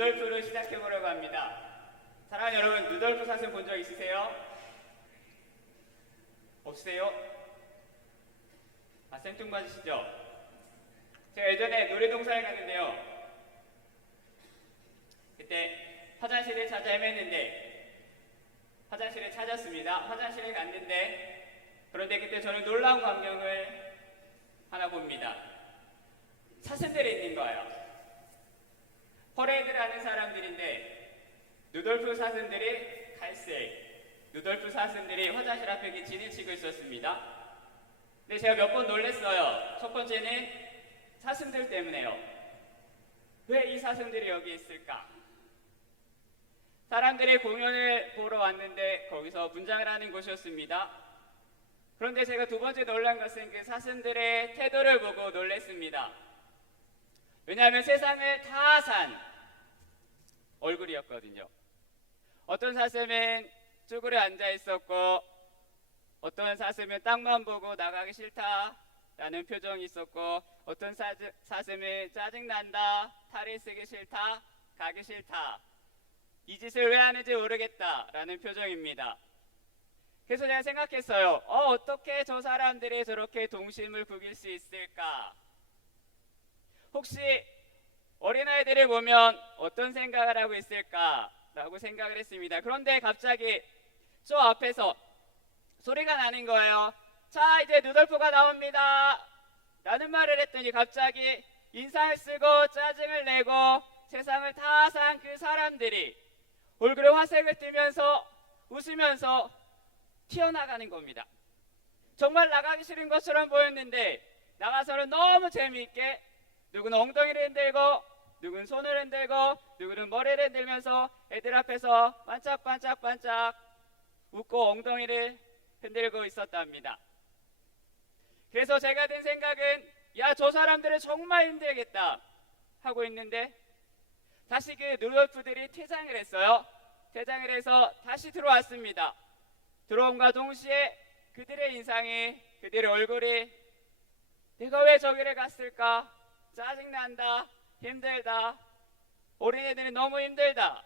루돌프를 시작해보려고 합니다. 사랑하는 여러분, 루돌프 사슴 본 적 있으세요? 없으세요? 생뚱맞으시죠? 제가 예전에 놀이동산에 갔는데요. 그때 화장실을 찾아 헤맸는데 화장실을 찾았습니다. 화장실에 갔는데 그런데 그때 저는 놀라운 광경을 하나 봅니다. 사슴들이 있는 거예요. 퍼레이드를 하는 사람들인데 루돌프 사슴들이 갈색, 루돌프 사슴들이 화장실 앞에 이렇게 진을 치고 있었습니다. 근데 제가 몇 번 놀랬어요. 첫 번째는 사슴들 때문에요. 왜 이 사슴들이 여기 있을까? 사람들이 공연을 보러 왔는데 거기서 분장을 하는 곳이었습니다. 그런데 제가 두 번째 놀란 것은 그 사슴들의 태도를 보고 놀랬습니다. 왜냐하면 세상을 다 산 얼굴이었거든요. 어떤 사슴은 쭈그려 앉아 있었고 어떤 사슴은 땅만 보고 나가기 싫다라는 표정이 있었고 어떤 사슴은 짜증난다, 탈이 쓰기 싫다, 가기 싫다, 이 짓을 왜 하는지 모르겠다라는 표정입니다. 그래서 제가 생각했어요. 어떻게 저 사람들이 저렇게 동심을 구길 수 있을까? 혹시 어린아이들을 보면 어떤 생각을 하고 있을까라고 생각을 했습니다. 그런데 갑자기 저 앞에서 소리가 나는 거예요. 자, 이제 루돌프가 나옵니다 라는 말을 했더니 갑자기 인상을 쓰고 짜증을 내고 세상을 다 산 그 사람들이 얼굴에 화색을 띠면서 웃으면서 튀어나가는 겁니다. 정말 나가기 싫은 것처럼 보였는데 나가서는 너무 재미있게 누구는 엉덩이를 흔들고 누구는 손을 흔들고 누구는 머리를 흔들면서 애들 앞에서 반짝반짝반짝 웃고 엉덩이를 흔들고 있었답니다. 그래서 제가 든 생각은 야, 저 사람들은 정말 힘들겠다 하고 있는데 다시 그 루돌프들이 퇴장을 했어요. 퇴장을 해서 다시 들어왔습니다. 들어옴과 동시에 그들의 인상이, 그들의 얼굴이 내가 왜 저기를 갔을까? 짜증난다, 힘들다, 어린애들이 너무 힘들다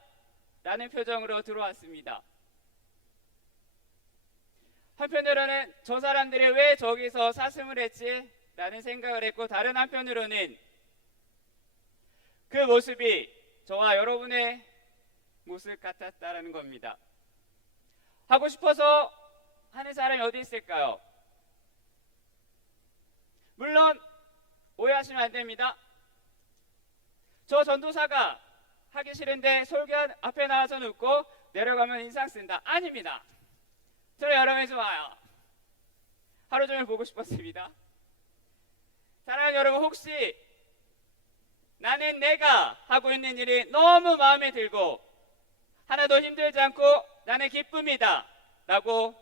라는 표정으로 들어왔습니다. 한편으로는 저 사람들이 왜 저기서 사슴을 했지? 라는 생각을 했고 다른 한편으로는 그 모습이 저와 여러분의 모습 같았다는 겁니다. 하고 싶어서 하는 사람이 어디 있을까요? 물론 오해하시면 안 됩니다. 저 전도사가 하기 싫은데 설교 앞에 나와서 웃고 내려가면 인상 쓴다. 아닙니다. 저는 여러분이 좋아요. 하루 종일 보고 싶었습니다. 사랑하는 여러분, 혹시 나는 내가 하고 있는 일이 너무 마음에 들고 하나도 힘들지 않고 나는 기쁨이다 라고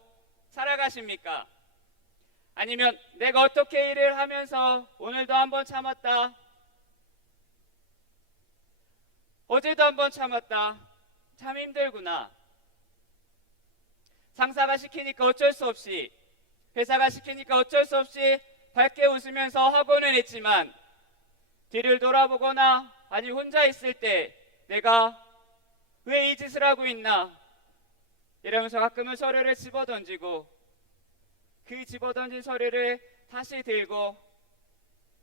살아가십니까? 아니면 내가 어떻게 일을 하면서 오늘도 한번 참았다, 어제도 한번 참았다, 참 힘들구나, 상사가 시키니까 어쩔 수 없이, 회사가 시키니까 어쩔 수 없이 밝게 웃으면서 하고는 했지만 뒤를 돌아보거나 아니 혼자 있을 때 내가 왜 이 짓을 하고 있나 이러면서 가끔은 서류를 집어던지고 그 집어던진 서류를 다시 들고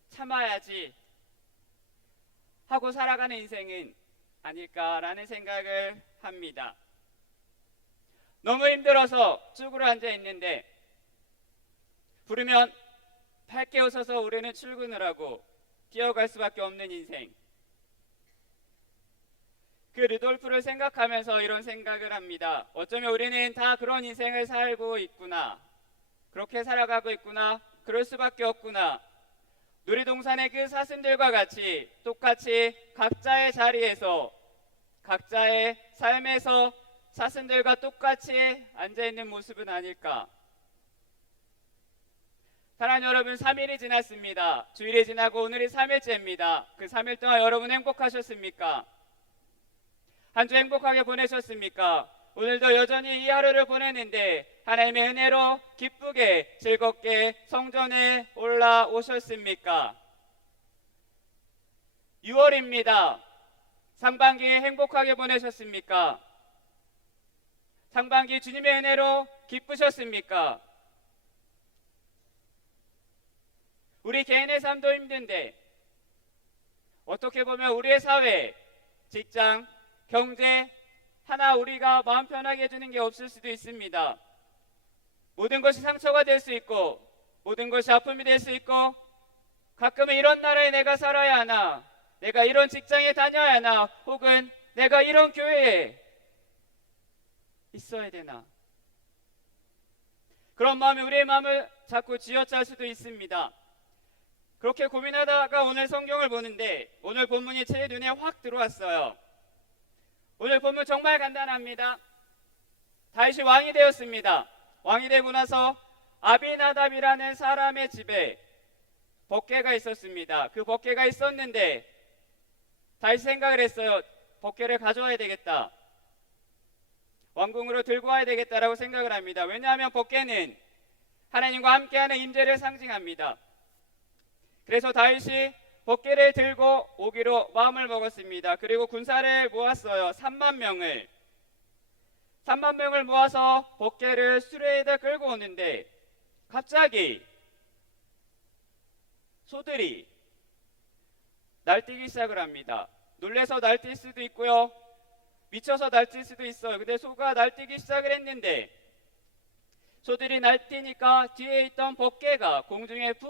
참아야지 하고 살아가는 인생은 아닐까라는 생각을 합니다. 너무 힘들어서 쭈그려 앉아 있는데 부르면 밝게 웃어서 우리는 출근을 하고 뛰어갈 수밖에 없는 인생. 그 루돌프를 생각하면서 이런 생각을 합니다. 어쩌면 우리는 다 그런 인생을 살고 있구나, 그렇게 살아가고 있구나, 그럴 수밖에 없구나. 놀이동산의 그 사슴들과 같이 똑같이 각자의 자리에서 각자의 삶에서 사슴들과 똑같이 앉아있는 모습은 아닐까. 사랑하는 여러분, 3일이 지났습니다. 주일이 지나고 오늘이 3일째입니다. 그 3일 동안 여러분 행복하셨습니까? 한 주 행복하게 보내셨습니까? 오늘도 여전히 이 하루를 보내는데 하나님의 은혜로 기쁘게 즐겁게 성전에 올라오셨습니까? 6월입니다. 상반기 행복하게 보내셨습니까? 상반기 주님의 은혜로 기쁘셨습니까? 우리 개인의 삶도 힘든데 어떻게 보면 우리의 사회, 직장, 경제 하나 우리가 마음 편하게 해주는 게 없을 수도 있습니다. 모든 것이 상처가 될 수 있고 모든 것이 아픔이 될 수 있고 가끔은 이런 나라에 내가 살아야 하나, 내가 이런 직장에 다녀야 하나, 혹은 내가 이런 교회에 있어야 되나, 그런 마음이 우리의 마음을 자꾸 쥐어짤 수도 있습니다. 그렇게 고민하다가 오늘 성경을 보는데 오늘 본문이 제 눈에 확 들어왔어요. 오늘 본문 정말 간단합니다. 다윗이 왕이 되었습니다. 왕이 되고 나서 아비나답이라는 사람의 집에 법궤가 있었습니다. 그 법궤가 있었는데 다윗이 생각을 했어요. 법궤를 가져와야 되겠다. 왕궁으로 들고 와야 되겠다라고 생각을 합니다. 왜냐하면 법궤는 하나님과 함께하는 임재를 상징합니다. 그래서 다윗이 법궤를 들고 오기로 마음을 먹었습니다. 그리고 군사를 모았어요. 3만 명을 모아서 법궤를 수레에다 끌고 오는데 갑자기 소들이 날뛰기 시작을 합니다. 놀래서 날뛸 수도 있고요, 미쳐서 날뛸 수도 있어요. 근데 소가 날뛰기 시작을 했는데 소들이 날뛰니까 뒤에 있던 법궤가 공중에 붕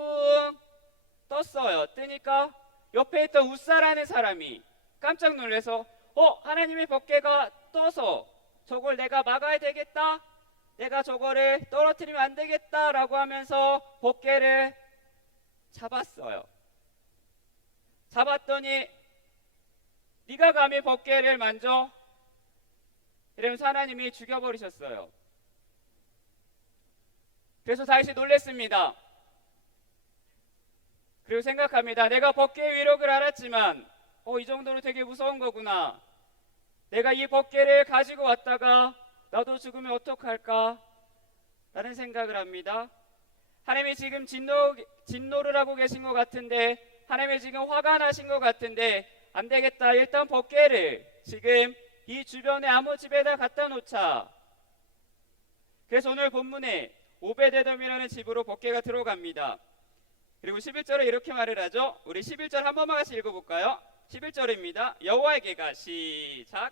떴어요. 뜨니까 옆에 있던 웃사라는 사람이 깜짝 놀라서 하나님의 법궤가 떠서 저걸 내가 막아야 되겠다, 내가 저거를 떨어뜨리면 안 되겠다라고 하면서 법궤를 잡았어요. 잡았더니 네가 감히 법궤를 만져? 이러면서 하나님이 죽여버리셨어요. 그래서 다윗이 놀랬습니다. 그리고 생각합니다. 내가 법궤의 위력을 알았지만 이 정도로 되게 무서운 거구나. 내가 이 법궤를 가지고 왔다가 나도 죽으면 어떡할까? 라는 생각을 합니다. 하나님이 지금 진노를 하고 계신 것 같은데, 하나님이 지금 화가 나신 것 같은데, 안 되겠다. 일단 법궤를 지금 이 주변에 아무 집에다 갖다 놓자. 그래서 오늘 본문에 오베데돔이라는 집으로 법궤가 들어갑니다. 그리고 11절에 이렇게 말을 하죠. 우리 11절 한 번만 같이 읽어볼까요? 11절입니다. 여호와에게가 시작.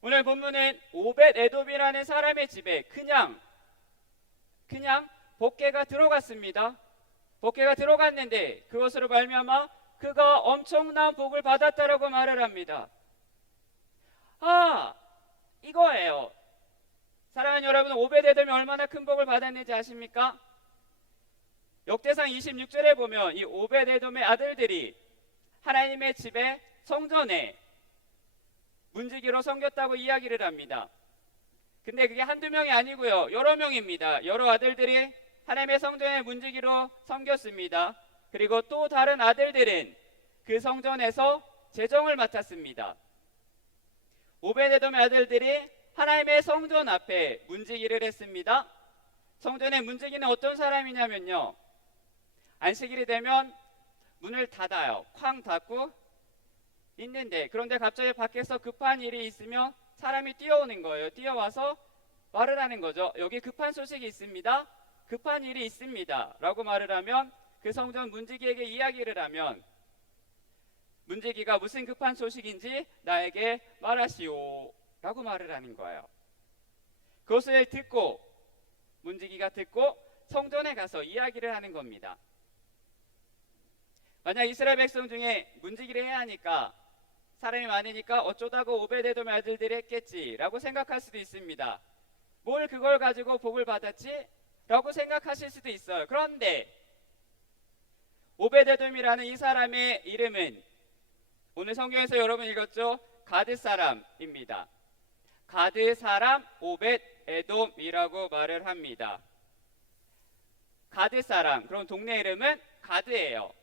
오늘 본문은 오벳에돔이라는 사람의 집에 그냥 법궤가 들어갔습니다. 법궤가 들어갔는데 그것으로 말미암아 그가 엄청난 복을 받았다라고 말을 합니다. 이거예요. 사랑하는 여러분, 오벳에돔이 얼마나 큰 복을 받았는지 아십니까? 역대상 26절에 보면 이 오벳에돔의 아들들이 하나님의 집에 성전에 문지기로 섬겼다고 이야기를 합니다. 근데 그게 한두 명이 아니고요, 여러 명입니다. 여러 아들들이 하나님의 성전에 문지기로 섬겼습니다. 그리고 또 다른 아들들은 그 성전에서 재정을 맡았습니다. 오벳에돔의 아들들이 하나님의 성전 앞에 문지기를 했습니다. 성전의 문지기는 어떤 사람이냐면요, 안식일이 되면 문을 닫아요. 쾅 닫고 있는데, 그런데 갑자기 밖에서 급한 일이 있으면 사람이 뛰어오는 거예요. 뛰어와서 말을 하는 거죠. 여기 급한 소식이 있습니다. 급한 일이 있습니다. 라고 말을 하면 그 성전 문지기에게 이야기를 하면 문지기가 무슨 급한 소식인지 나에게 말하시오 라고 말을 하는 거예요. 그것을 듣고 문지기가 듣고 성전에 가서 이야기를 하는 겁니다. 만약 이스라엘 백성 중에 문지기를 해야 하니까 사람이 많으니까 어쩌다고 오벳에돔의 아들들이 했겠지라고 생각할 수도 있습니다. 뭘 그걸 가지고 복을 받았지? 라고 생각하실 수도 있어요. 그런데 오벳에돔이라는 이 사람의 이름은 오늘 성경에서 여러분 읽었죠? 가드 사람입니다. 가드 사람 오벳에돔이라고 말을 합니다. 가드 사람, 그럼 동네 이름은 가드예요.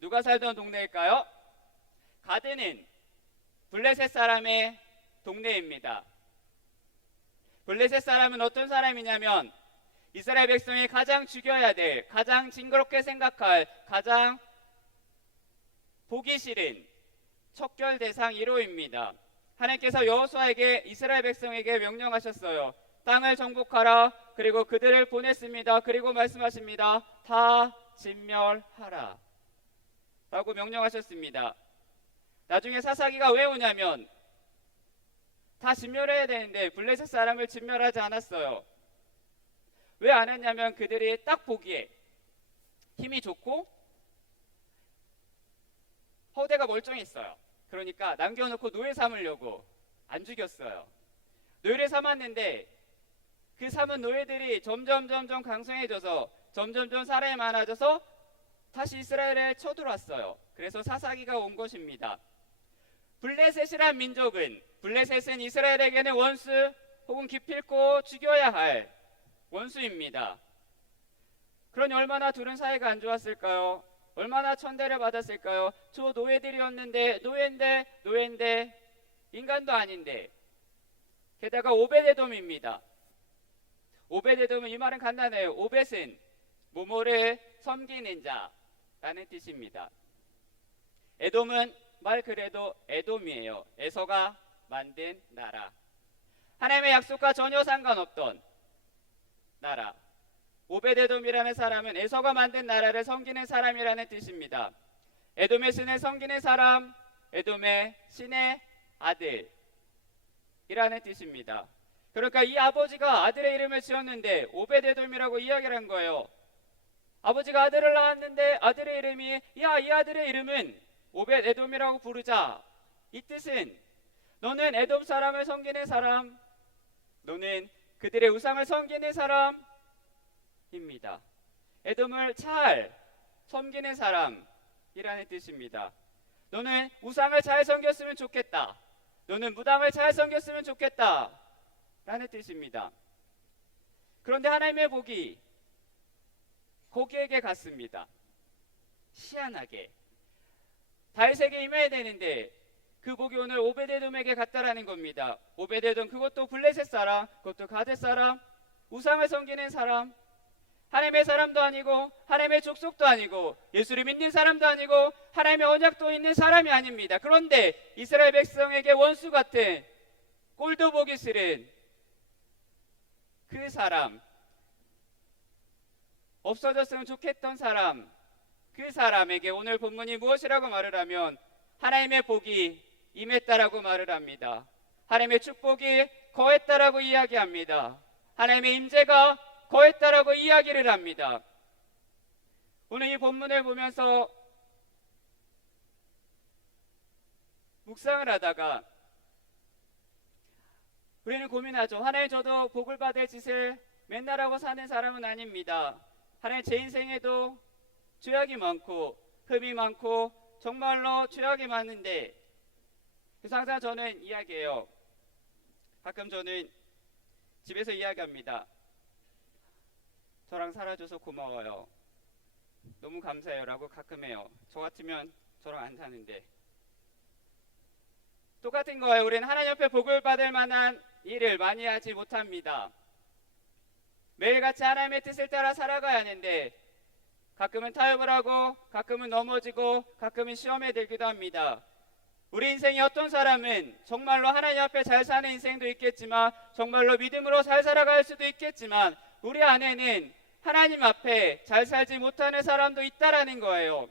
누가 살던 동네일까요? 가드는 블레셋 사람의 동네입니다. 블레셋 사람은 어떤 사람이냐면 이스라엘 백성이 가장 죽여야 될, 가장 징그럽게 생각할, 가장 보기 싫은 척결 대상 1호입니다. 하나님께서 여호수아에게 이스라엘 백성에게 명령하셨어요. 땅을 정복하라. 그리고 그들을 보냈습니다. 그리고 말씀하십니다. 다 진멸하라 라고 명령하셨습니다. 나중에 사사기가 왜 오냐면 다 진멸해야 되는데 블레셋 사람을 진멸하지 않았어요. 왜 안 했냐면 그들이 딱 보기에 힘이 좋고 허대가 멀쩡했어요. 그러니까 남겨놓고 노예 삼으려고 안 죽였어요. 노예를 삼았는데 그 삼은 노예들이 점점 강성해져서 점점 사람이 많아져서 다시 이스라엘에 쳐들어왔어요. 그래서 사사기가 온 것입니다. 블레셋이란 민족은, 블레셋은 이스라엘에게는 원수 혹은 기필코 죽여야 할 원수입니다. 그러니 얼마나 둘은 사이가 안 좋았을까요? 얼마나 천대를 받았을까요? 저 노예들이었는데, 노예인데 인간도 아닌데. 게다가 오벳에돔입니다. 오벳에돔은 이 말은 간단해요. 오벳은 모모를 섬기는 자라는 뜻입니다. 에돔은 말 그래도 에돔이에요. 에서가 만든 나라. 하나님의 약속과 전혀 상관없던 나라. 오벳에돔이라는 사람은 에서가 만든 나라를 섬기는 사람이라는 뜻입니다. 에돔의 신을 섬기는 사람, 에돔의 신의 아들이라는 뜻입니다. 그러니까 이 아버지가 아들의 이름을 지었는데 오벳에돔이라고 이야기를 한 거예요. 아버지가 아들을 낳았는데 아들의 이름이 이 아들의 이름은 오벳에돔이라고 부르자. 이 뜻은 너는 에돔 사람을 섬기는 사람, 너는 그들의 우상을 섬기는 사람입니다. 에돔을 잘 섬기는 사람이라는 뜻입니다. 너는 우상을 잘 섬겼으면 좋겠다. 너는 무당을 잘 섬겼으면 좋겠다 라는 뜻입니다. 그런데 하나님의 복이 거기에게 갔습니다. 희한하게 다윗에게 임해야 되는데 그 복이 오늘 오벳에돔에게 갔다라는 겁니다. 오벳에돔, 그것도 블레셋 사람, 그것도 가뎃 사람, 우상을 섬기는 사람, 하나님의 사람도 아니고 하나님의 족속도 아니고 예수를 믿는 사람도 아니고 하나님의 언약도 있는 사람이 아닙니다. 그런데 이스라엘 백성에게 원수 같은, 꼴도 보기 싫은 그 사람, 없어졌으면 좋겠던 사람, 그 사람에게 오늘 본문이 무엇이라고 말을 하면 하나님의 복이 임했다라고 말을 합니다. 하나님의 축복이 거했다라고 이야기합니다. 하나님의 임재가 거했다라고 이야기를 합니다. 오늘 이 본문을 보면서 묵상을 하다가 우리는 고민하죠. 하나님, 저도 복을 받을 짓을 맨날 하고 사는 사람은 아닙니다. 하나님, 제 인생에도 죄악이 많고 흠이 많고 정말로 죄악이 많은데, 그래서 항상 저는 이야기해요. 가끔 저는 집에서 이야기합니다. 저랑 살아줘서 고마워요. 너무 감사해요 라고 가끔 해요. 저 같으면 저랑 안 사는데. 똑같은 거예요. 우리는 하나님 옆에 복을 받을 만한 일을 많이 하지 못합니다. 매일같이 하나님의 뜻을 따라 살아가야 하는데 가끔은 타협을 하고 가끔은 넘어지고 가끔은 시험에 들기도 합니다. 우리 인생이 어떤 사람은 정말로 하나님 앞에 잘 사는 인생도 있겠지만 정말로 믿음으로 잘 살아갈 수도 있겠지만 우리 안에는 하나님 앞에 잘 살지 못하는 사람도 있다라는 거예요.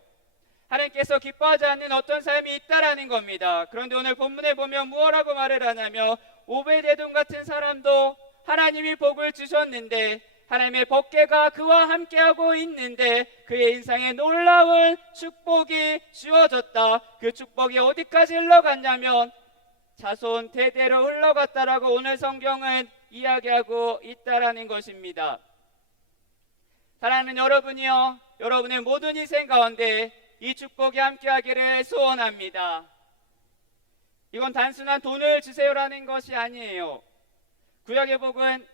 하나님께서 기뻐하지 않는 어떤 삶이 있다라는 겁니다. 그런데 오늘 본문에 보면 무엇라고 말을 하냐면 오벳에돔 같은 사람도 하나님이 복을 주셨는데 하나님의 법궤가 그와 함께하고 있는데 그의 인생에 놀라운 축복이 주어졌다. 그 축복이 어디까지 흘러갔냐면 자손 대대로 흘러갔다라고 오늘 성경은 이야기하고 있다라는 것입니다. 사랑하는 여러분이요, 여러분의 모든 인생 가운데 이 축복이 함께하기를 소원합니다. 이건 단순한 돈을 주세요라는 것이 아니에요. 구약의 복은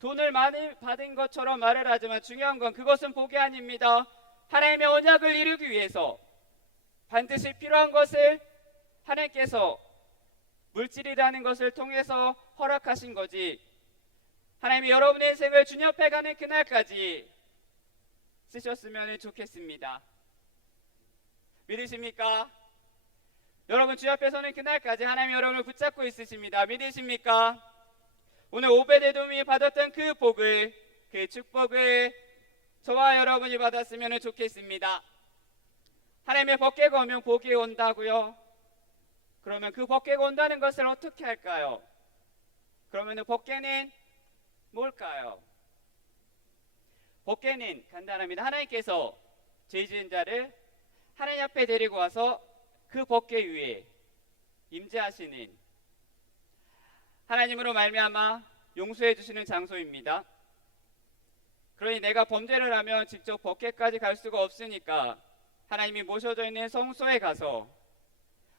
돈을 많이 받은 것처럼 말을 하지만 중요한 건 그것은 복이 아닙니다. 하나님의 언약을 이루기 위해서 반드시 필요한 것을 하나님께서 물질이라는 것을 통해서 허락하신 거지 하나님이 여러분의 인생을 주님 앞에 가는 그날까지 쓰셨으면 좋겠습니다. 믿으십니까? 여러분 주 앞에 서는 그날까지 하나님이 여러분을 붙잡고 있으십니다. 믿으십니까? 오늘 오베데돔이 받았던 그 복을, 그 축복을 저와 여러분이 받았으면 좋겠습니다. 하나님의 법궤가 오면 복이 온다고요? 그러면 그 법궤가 온다는 것을 어떻게 할까요? 그러면 법궤는 뭘까요? 법궤는 간단합니다. 하나님께서 죄 지은 자를 하나님 앞에 데리고 와서 그 법궤 위에 임재하시는 하나님으로 말미암아 용서해 주시는 장소입니다. 그러니 내가 범죄를 하면 직접 법궤까지 갈 수가 없으니까 하나님이 모셔져 있는 성소에 가서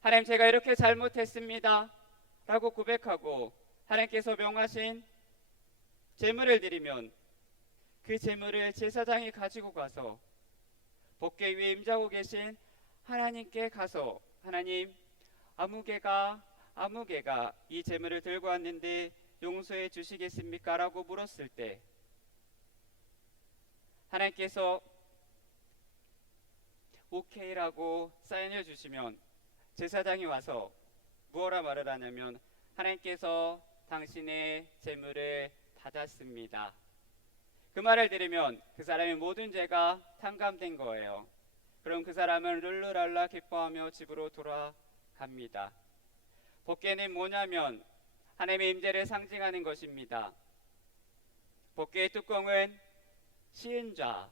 하나님 제가 이렇게 잘못했습니다 라고 고백하고 하나님께서 명하신 제물을 드리면 그 제물을 제사장이 가지고 가서 법궤 위에 임자고 계신 하나님께 가서 하나님 아무개가 이 제물을 들고 왔는데 용서해 주시겠습니까? 라고 물었을 때 하나님께서 오케이라고 사인해 주시면 제사장이 와서 무엇라 말을 하냐면 하나님께서 당신의 제물을 받았습니다. 그 말을 들으면 그 사람의 모든 죄가 탕감된 거예요. 그럼 그 사람은 룰루랄라 기뻐하며 집으로 돌아갑니다. 법궤는 뭐냐면 하나님의 임재를 상징하는 것입니다. 법궤의 뚜껑은 시은좌,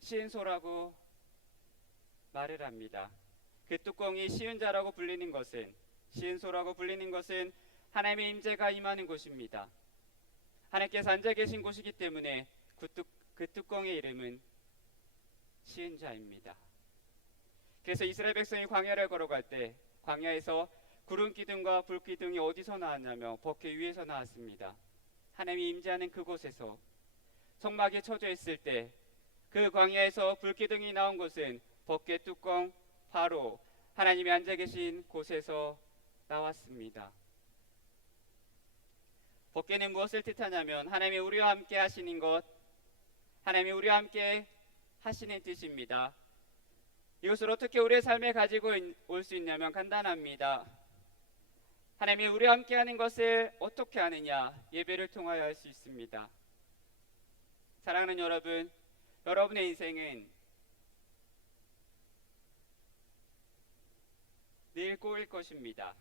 시은소라고 말을 합니다. 그 뚜껑이 시은자라고 불리는 것은, 시은소라고 불리는 것은 하나님의 임재가 임하는 곳입니다. 하나님께서 앉아 계신 곳이기 때문에 그 뚜껑의 이름은 시은자입니다. 그래서 이스라엘 백성이 광야를 걸어갈 때 광야에서 구름 기둥과 불 기둥이 어디서 나왔냐며 법궤 위에서 나왔습니다. 하나님이 임재하는 그곳에서 성막이 쳐져 있을 때 그 광야에서 불 기둥이 나온 곳은 법궤 뚜껑 바로 하나님이 앉아 계신 곳에서 나왔습니다. 법궤는 무엇을 뜻하냐면 하나님이 우리와 함께 하시는 것, 하나님이 우리와 함께 하시는 뜻입니다. 이것을 어떻게 우리의 삶에 가지고 올 수 있냐면 간단합니다. 하나님이 우리와 함께 하는 것을 어떻게 하느냐? 예배를 통하여 할 수 있습니다. 사랑하는 여러분, 여러분의 인생은 늘 꼬일 것입니다.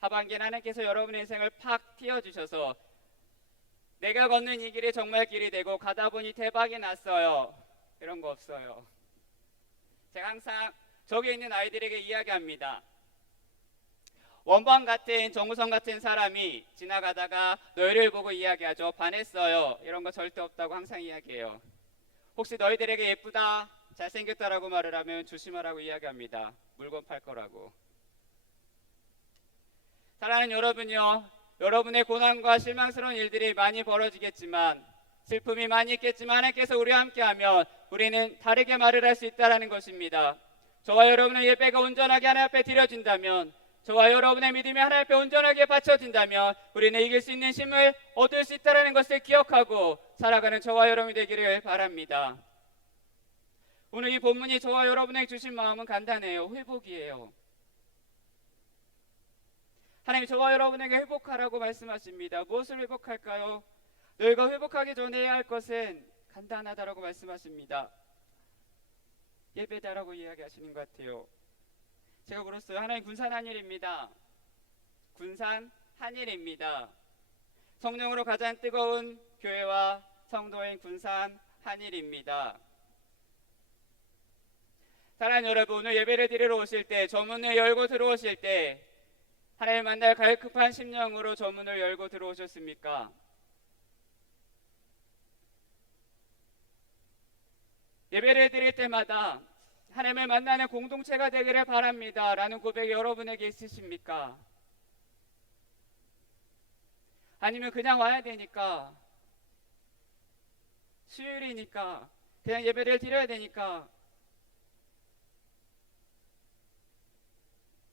하반기엔 하나님께서 여러분의 인생을 팍 튀어주셔서 내가 걷는 이 길이 정말 길이 되고 가다 보니 대박이 났어요. 이런 거 없어요. 제가 항상 저기 있는 아이들에게 이야기합니다. 원방 같은 정우성 같은 사람이 지나가다가 너희를 보고 이야기하죠. 반했어요. 이런 거 절대 없다고 항상 이야기해요. 혹시 너희들에게 예쁘다, 잘생겼다라고 말을 하면 조심하라고 이야기합니다. 물건 팔 거라고. 사랑하는 여러분요, 여러분의 고난과 실망스러운 일들이 많이 벌어지겠지만, 슬픔이 많이 있겠지만 하나님께서 우리와 함께하면 우리는 다르게 말을 할 수 있다는 것입니다. 저와 여러분의 예배가 온전하게 하나님 앞에 드려진다면, 저와 여러분의 믿음이 하나님 앞에 온전하게 바쳐진다면 우리는 이길 수 있는 힘을 얻을 수 있다는 것을 기억하고 살아가는 저와 여러분이 되기를 바랍니다. 오늘 이 본문이 저와 여러분에게 주신 마음은 간단해요. 회복이에요. 하나님이 저와 여러분에게 회복하라고 말씀하십니다. 무엇을 회복할까요? 너희가 회복하기 전에 해야 할 것은 간단하다라고 말씀하십니다. 예배다라고 이야기하시는 것 같아요. 제가 물었어요. 하나님 군산 한일입니다. 군산 한일입니다. 성령으로 가장 뜨거운 교회와 성도인 군산 한일입니다. 사랑하는 여러분, 오늘 예배를 드리러 오실 때, 저문을 열고 들어오실 때 하나님 만날 갈급한 심령으로 저문을 열고 들어오셨습니까? 예배를 드릴 때마다 하나님을 만나는 공동체가 되기를 바랍니다 라는 고백이 여러분에게 있으십니까? 아니면 그냥 와야 되니까, 수요일이니까 그냥 예배를 드려야 되니까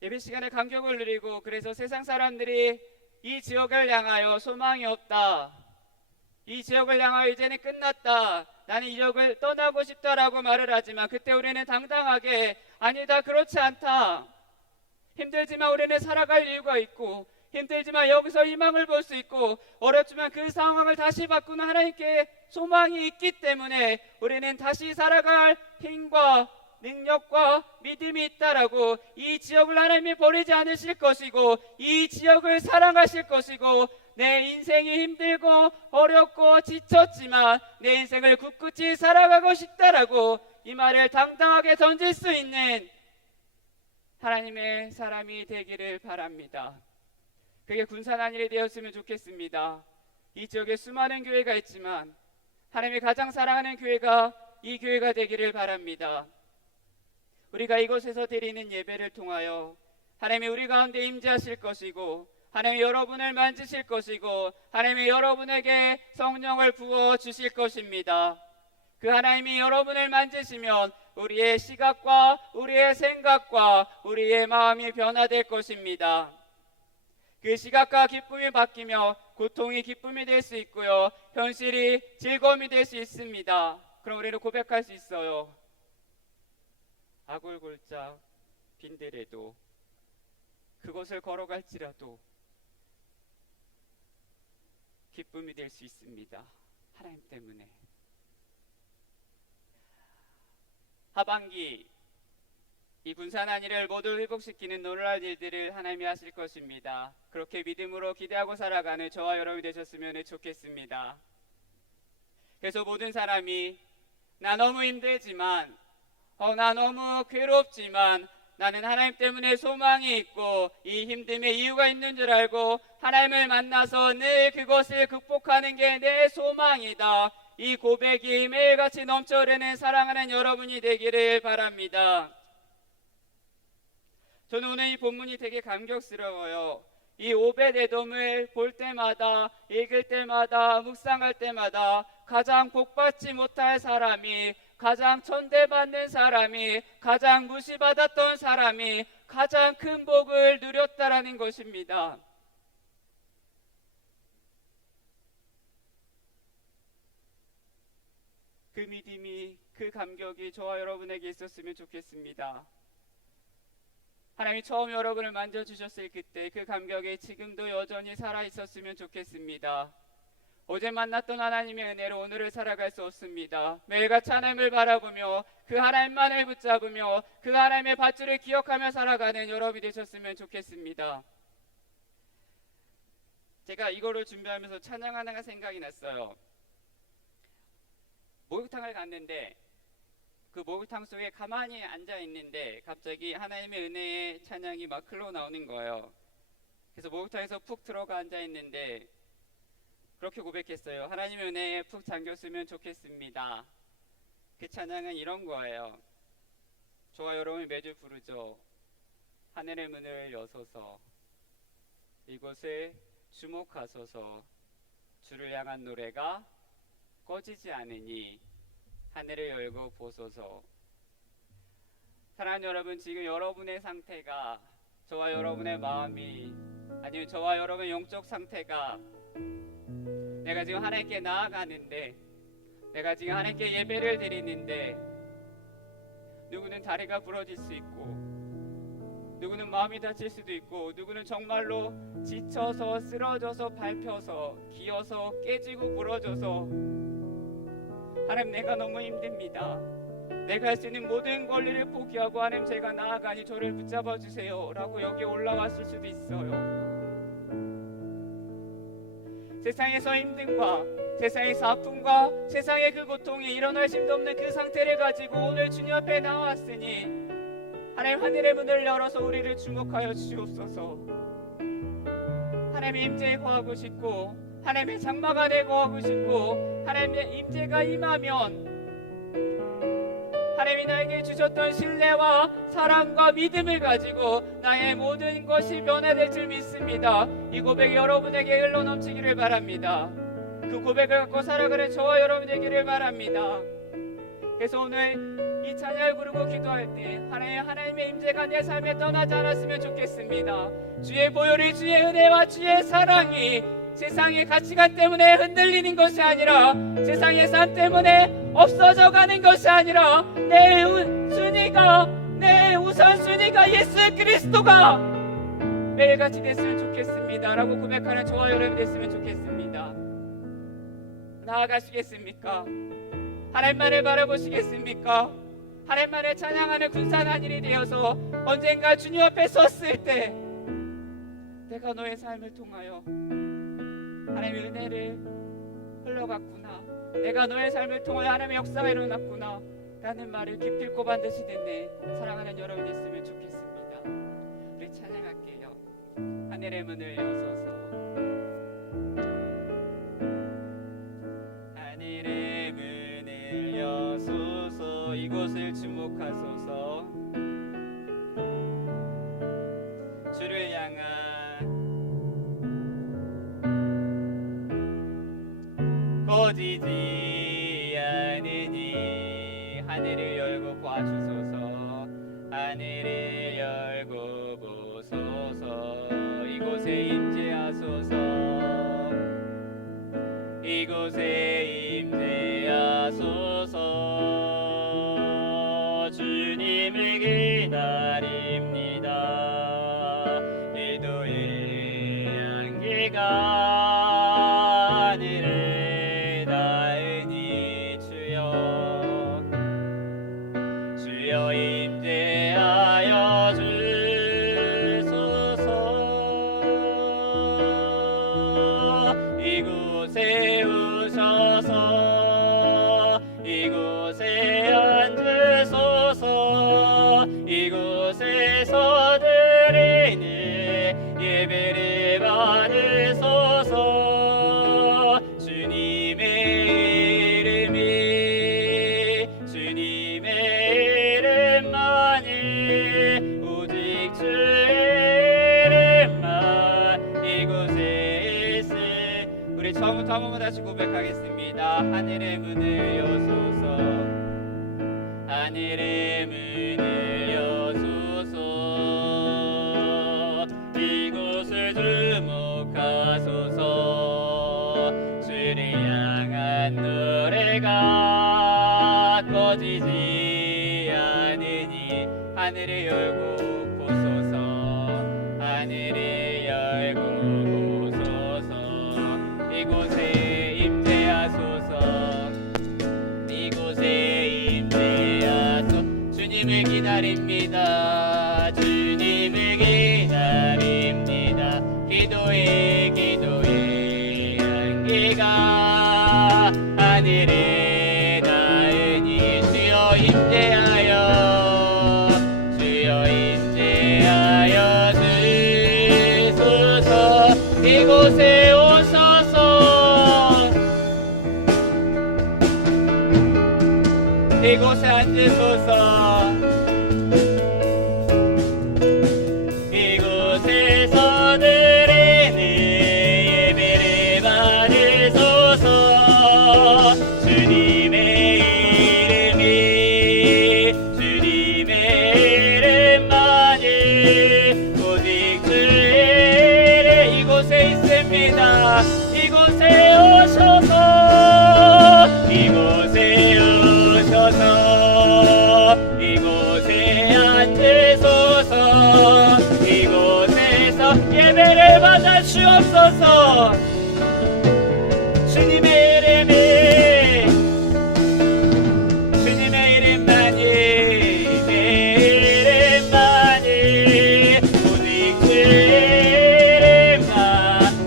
예배 시간에 간격을 누리고, 그래서 세상 사람들이 이 지역을 향하여 소망이 없다, 이 지역을 향하여 이제는 끝났다, 나는 이 지역을 떠나고 싶다라고 말을 하지만 그때 우리는 당당하게 아니다, 그렇지 않다, 힘들지만 우리는 살아갈 이유가 있고, 힘들지만 여기서 희망을 볼 수 있고, 어렵지만 그 상황을 다시 바꾸는 하나님께 소망이 있기 때문에 우리는 다시 살아갈 힘과 능력과 믿음이 있다라고, 이 지역을 하나님이 버리지 않으실 것이고 이 지역을 사랑하실 것이고, 내 인생이 힘들고 어렵고 지쳤지만 내 인생을 굳굳이 살아가고 싶다라고 이 말을 당당하게 던질 수 있는 하나님의 사람이 되기를 바랍니다. 그게 군산한일이 되었으면 좋겠습니다. 이 지역에 수많은 교회가 있지만 하나님이 가장 사랑하는 교회가 이 교회가 되기를 바랍니다. 우리가 이곳에서 드리는 예배를 통하여 하나님이 우리 가운데 임재하실 것이고, 하나님이 여러분을 만지실 것이고, 하나님이 여러분에게 성령을 부어 주실 것입니다. 그 하나님이 여러분을 만지시면 우리의 시각과 우리의 생각과 우리의 마음이 변화될 것입니다. 그 시각과 기쁨이 바뀌며 고통이 기쁨이 될 수 있고요, 현실이 즐거움이 될 수 있습니다. 그럼 우리는 고백할 수 있어요. 아골골짝 빈들에도, 그곳을 걸어갈지라도 기쁨이 될 수 있습니다. 하나님 때문에. 하반기 이 군산한일을 모두 회복시키는 놀라운 일들을 하나님이 하실 것입니다. 그렇게 믿음으로 기대하고 살아가는 저와 여러분이 되셨으면 좋겠습니다. 그래서 모든 사람이 나 너무 힘들지만, 나 너무 괴롭지만 나는 하나님 때문에 소망이 있고 이 힘듦에 이유가 있는 줄 알고 하나님을 만나서 늘 그것을 극복하는 게 내 소망이다, 이 고백이 매일같이 넘쳐흐르는 사랑하는 여러분이 되기를 바랍니다. 저는 오늘 이 본문이 되게 감격스러워요. 이 오벳에돔을 볼 때마다, 읽을 때마다, 묵상할 때마다 가장 복받지 못할 사람이, 가장 천대받는 사람이, 가장 무시받았던 사람이 가장 큰 복을 누렸다라는 것입니다. 그 믿음이, 그 감격이 저와 여러분에게 있었으면 좋겠습니다. 하나님이 처음 여러분을 만져주셨을 그때 그 감격이 지금도 여전히 살아있었으면 좋겠습니다. 어제 만났던 하나님의 은혜로 오늘을 살아갈 수 없습니다. 매일같이 하나님을 바라보며 그 하나님만을 붙잡으며 그 하나님의 밧줄을 기억하며 살아가는 여러분이 되셨으면 좋겠습니다. 제가 이거를 준비하면서 찬양하는 생각이 났어요. 목욕탕을 갔는데 그 목욕탕 속에 가만히 앉아 있는데 갑자기 하나님의 은혜의 찬양이 막 흘러나오는 거예요. 그래서 목욕탕에서 푹 들어가 앉아 있는데 그렇게 고백했어요. 하나님의 은혜에 푹 잠겼으면 좋겠습니다. 그 찬양은 이런 거예요. 저와 여러분이 매주 부르죠. 하늘의 문을 여소서, 이곳을 주목하소서, 주를 향한 노래가 꺼지지 않으니 하늘을 열고 보소서. 사랑하는 여러분, 지금 여러분의 상태가, 저와 여러분의 마음이, 아니면 저와 여러분의 영적 상태가, 내가 지금 하나님께 나아가는데, 내가 지금 하나님께 예배를 드리는데, 누구는 다리가 부러질 수 있고, 누구는 마음이 다칠 수도 있고, 누구는 정말로 지쳐서 쓰러져서 밟혀서 기어서 깨지고 부러져서, 하나님 내가 너무 힘듭니다. 내가 할 수 있는 모든 권리를 포기하고 하나님 제가 나아가니 저를 붙잡아 주세요 라고 여기 올라왔을 수도 있어요. 세상에서 힘듦과 세상에서 아픔과 세상의 그 고통이 일어날 힘도 없는 그 상태를 가지고 오늘 주님 앞에 나왔으니 하나님 하늘의 문을 열어서 우리를 주목하여 주옵소서. 하나님의 임재에 거하고 싶고 하나님의 장막 안에 거하고 싶고 하나님의 임재가 임하면 하나님이 나에게 주셨던 신뢰와 사랑과 믿음을 가지고 나의 모든 것이 변화될 줄 믿습니다. 이 고백이 여러분에게 흘러넘치기를 바랍니다. 그 고백을 갖고 살아가는 저와 여러분 되기를 바랍니다. 그래서 오늘 이 찬양을 부르고 기도할 때 하나님의 임재가 내 삶에 떠나지 않았으면 좋겠습니다. 주의 보혈이, 주의 은혜와 주의 사랑이 세상의 가치관 때문에 흔들리는 것이 아니라 세상의 삶 때문에 없어져 가는 것이 아니라 내 우선순위가 예수 그리스도가 매일같이 됐으면 좋겠습니다 라고 고백하는 저와 여러분 됐으면 좋겠습니다. 나아가시겠습니까? 하나님만을 바라보시겠습니까? 하나님만을 찬양하는 군사한 일이 되어서 언젠가 주님 앞에 섰을 때 내가 너의 삶을 통하여 하나님의 은혜를 흘러갔구나, 내가 너의 삶을 통하여 하나님의 역사가 일어났구나 라는 말을 기필코 반드시 듣는 사랑하는 여러분 됐으면 좋겠습니다. 우리 찬양할게요. 하늘의 문을 여소서, 하늘의 문을 여소서, 이곳을 주목하소서. 주를 향한 꺼지지 않으니 하늘을 열고 봐주소서, 하늘을 열고 보소서. 이곳에 임재하소서, 이곳에 임재하소서. 주님을 기다립니다. 기도의 향기가 하늘을 닿으니 주여, 주여 임재하여 주소서. 이곳에 오셔서 이곳에 앉으소서. 이곳에서 드리는 예배를 받으소서. 주님의 이름만이 오직 주의 이름만 이곳에 있으. 우리 처음부터 한 번만 다시 고백하겠습니다. 하늘의 문을 여소서, 하늘의 문을 여소서. 이곳을 주목하소서. 주를 향한 노래가 꺼지지 않으니 하늘을 열고 보소서, 하늘을 열고 보소서. 이곳에 임재하소서, 이곳에 임재하소서. 주님을 기다립니다. 주님을 기다립니다. 기도의 향기가 하늘에 닿으니 주여 임재하여, 주여 임재하여 주소서. 이곳에 오셔서 이곳에 앉으소서. 이곳에서 드리는 예배를 받으소서. 주님의 이름만이 오직 주의 이름. 이곳에 있습니다. 이곳에 오셔서, 이곳에 오셔서. 이곳에 앉으소서. 이곳에서 예배를 받아 주옵소서. 주님의 이름만이 오직 주의 이름만.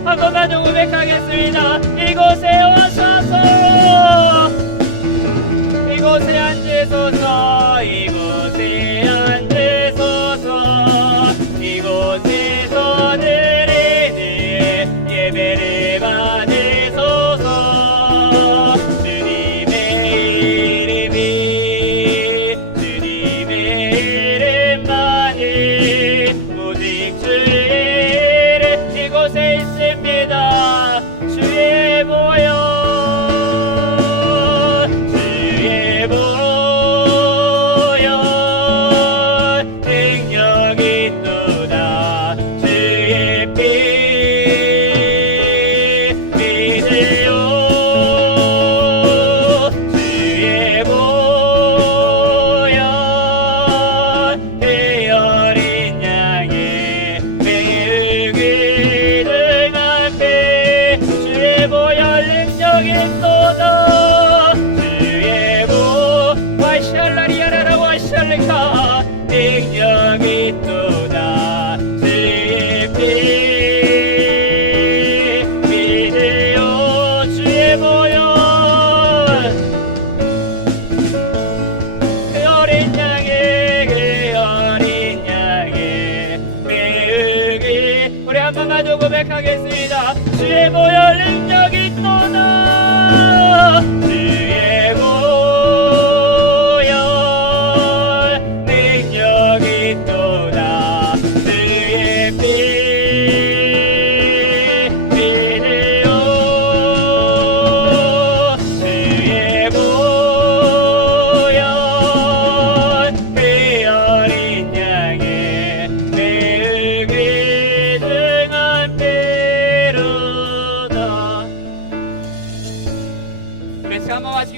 한 번만 더 고백하겠습니다. 이곳에 오셔서, 이곳에 앉으소서. 이곳에 앉으소서. 이곳에서 드리는 예배를 받으소서. 주님의 이름만이 오직 주의 이름. 이곳에 있습니다.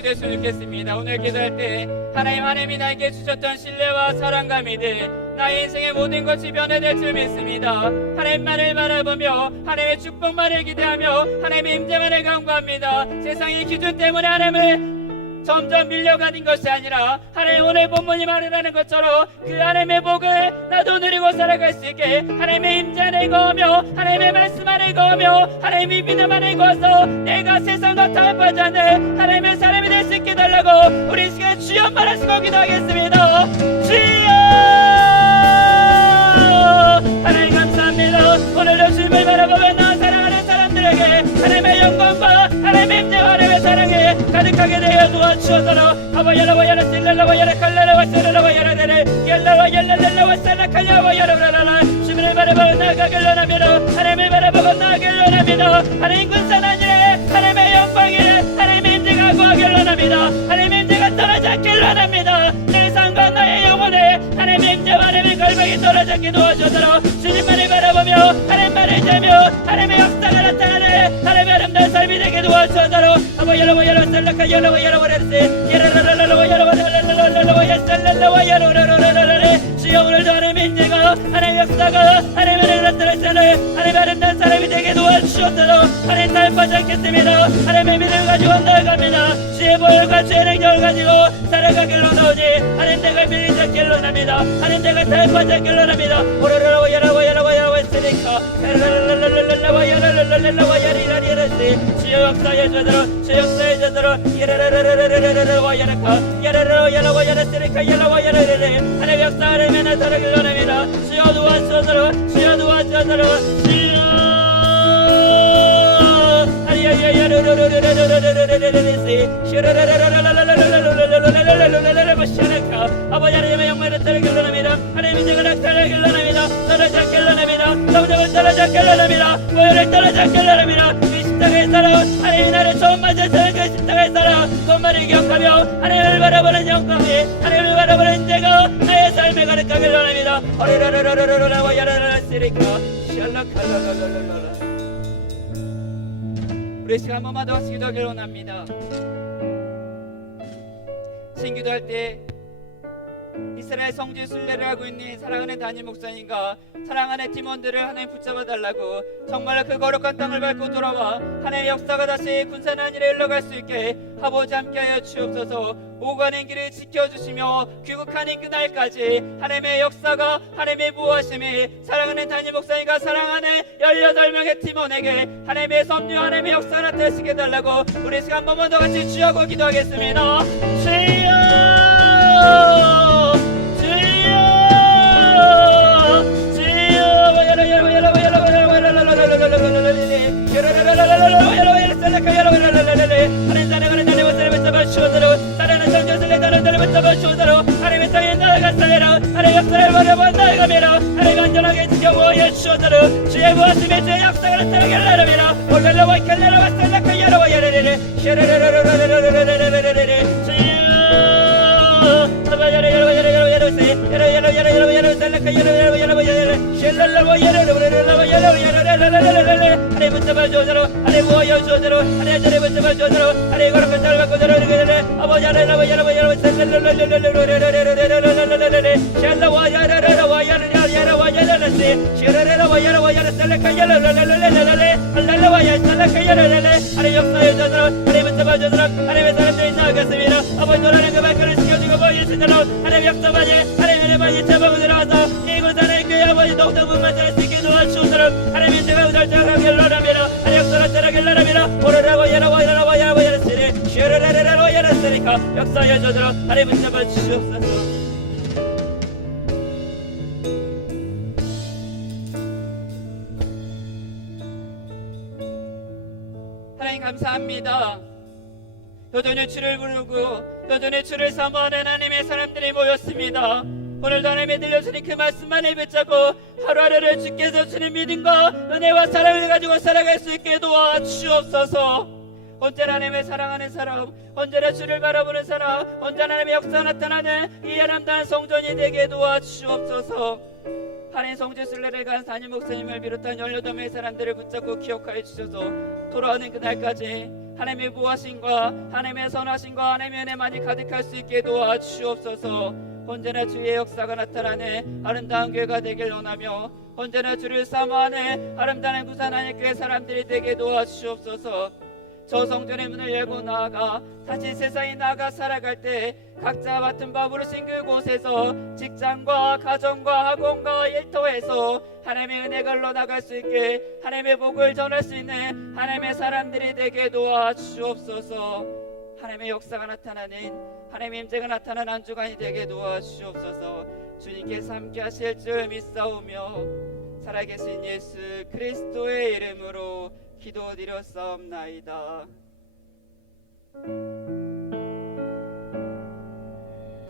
기도했으면 좋겠습니다. 오늘 기도할 때 하나님이 나에게 주셨던 신뢰와 사랑과 믿음, 나의 인생의 모든 것이 변화될 줄 믿습니다. 하나님만을 바라보며 하나님의 축복만을 기대하며 하나님의 임재만을 간구합니다. 세상의 기준 때문에 하나님을 점점 밀려가는 것이 아니라 하나님 오늘 본문이 말하는 것처럼 그 하나님의 복을 나도 누리고 살아갈 수 있게 하나님의 임재 안에 거하며 하나님의 말씀 안에 거하며 하나님의 믿음 안에 거해서 내가 세상과 타협하지 않는 하나님의 사람이 될 수 있게 달라고 우리 시간 주여 말하시고 기도하겠습니다. 주여 하나님 감사합니다. 오늘도 주님을 바라보며 나 사랑하는 사람들에게 하나님의 영광과 하나님의 임재와 하나님의 사랑에 가득하게 되어 도와주셔서 아바야라바야라 실라라바야라 칼라라바 세라라바야라 데레 옐라라바얄랄라라바 살라칼야바야라라라 주님을 바라보고 나아가길 원합니다. 하나님을 바라보고 나아가길 원합니다. 하나님 군산 하늘에 하나님의 영광이를 하나님의 임재가 구하길 원합니다. 하나님의 임재가 떨어지 않길 원합니다. 내 삶과 나의 영혼에 하나님의 임재와 하나님의 걸방이 떨어지 않게 도와주셔서 주님만을 바라보며 하나님만을 재며 하나님의 역사가 나타나는 하나님의 아름다운 삶이 되게 도와주셔서 아바야라바야라 살라칼야라바야라바레스 주여 오늘도 하나님의 인재가 하나님의 역사가 하나님의 나타나시는 하나님의 아름다운 사람이 되게 도와주셨도록 하나님 타협하지 않겠습니다. 하나님의 믿음을 가지고 나아갑니다. 주의 보혈과 주의 능력을 가지고 살아가길 원하오니 하나님 내가 밀리지 않길 원합니다. 하나님 내가 타협하지 않길 원합니다. 오라라와야라와야라와야라와 했으니까 주여 역사의 저대로 주여 역사의 저대로 야라라라라라라라와야라카 야라라와야라와야라스리카 야라와야라레레 하나님 역사 하나님의 나타나길 원합니다. 주여 도와주셔서 주여 도와주셔서 주여 아버지의 영광을 나타내길 원합니다. 하나님의 인정을 나타내길 원합니다. 떨어지 않길 원합니다. 성적을 떨어지 않길 원합니다. 보혈을 떨어지 않길 원합니다. 이 십자가의 사랑 하나님이 나를 처음 맞았던 그 십자가의 사랑 그것만을 기억하며 하나님을 바라보는 영광이 하나님을 바라보는 인재가 나의 삶에 가득하길 원합니다. 어리라라라라라라와 야라라라시리카 샬라칼라라라라라 우리 시간 한 번만 더 기도하길 원합니다. 신기도할 때 이스라엘 성지의 순례를 하고 있는 사랑하는 담임 목사님과 사랑하는 팀원들을 하나님 붙잡아 달라고 정말로 그 거룩한 땅을 밟고 돌아와 하나님의 역사가 다시 군산 하늘에 흘러갈 수 있게 아버지 함께하여 주옵소서. 오고 가는 길을 지켜주시며 귀국하는 그날까지 하나님의 역사가 하나님의 무하심이 사랑하는 담임 목사님과 사랑하는 18명의 팀원에게 하나님의 섭리 하나님의 역사가 나타나시게 달라고 우리 시간 한 번만 더 같이 주여고 기도하겠습니다. 주여 하나님의 땅에 나아갔사이라 하나님의 역사를 바라보아 나아가며 하나님 안전하게 지켜보아 주셔서 주의 무하심에 주의 역사가 나타나게 하랍니다. 올라라와 켈라라와 살라카야라와 야레레레 쉐레레레레레레레레레레레레 주여 하나님 붙잡아 주셔서 하나님 모여 주셔서 하나님 자리 붙잡아 주셔서 하나님 거룩한 땅을 받고 들어오게 아버지 하나님 역사에 주셔서 하나님 붙잡아 주셔서 하나님의 사람들이 나아갔습니다. 아버지 너라는 그 말씀을 지켜주고 보여주시도록 하나님 역사만이 하나님의 많이 잡아고 들어와서 이곳 안에 그 아버지 더욱더 분만할 수 있게 도와주시도록 하나님의 제가 우절장하길 원합니다. 하나님 역사를 따라길 원합니다. 오라라고 야라고 야라고 야라고 야라시리 쉐라라라라고 야라시리까 역사에 주셔서 하나님 붙잡아 주시옵소서. 하나님 감사합니다. 여전히 주를 부르고 여전히 주를 사모하는 하나님의 사람들이 모였습니다. 오늘도 하나님의 들려주신 그 말씀만을 붙잡고 하루하루를 주께서 주는 믿음과 은혜와 사랑을 가지고 살아갈 수 있게 도와주옵소서. 언제나 하나님을 사랑하는 사람, 언제나 주를 바라보는 사람, 언제나 하나님의 역사 나타나는 이 아름다운 성전이 되게 도와주옵소서. 한인 성지 순례를 간 담임 목사님을 비롯한 18명의 사람들을 붙잡고 기억하여 주셔서 돌아오는 그날까지 하나님의 무하심과 하나님의 선하심과 하나님의 은혜만이 가득할 수 있게 도와주시옵소서. 언제나 주의 역사가 나타나는 아름다운 교회가 되길 원하며 언제나 주를 사모하는 아름다운 부산 한인교회 사람들이 되게 도와주시옵소서. 저 성전의 문을 열고 나아가 다시 세상에 나아가 살아갈 때 각자 맡은 바 부르신 그곳에서 직장과 가정과 학원과 일터에서 하나님의 은혜가 흘러나갈 수 있게 하나님의 복을 전할 수 있는 하나님의 사람들이 되게 도와주시옵소서. 하나님의 역사가 나타나는 하나님의 임재가 나타나는 한 주간이 되게 도와주시옵소서. 주님께서 함께 하실 줄 믿사오며 살아계신 예수 그리스도의 이름으로 기도드렸사옵나이다.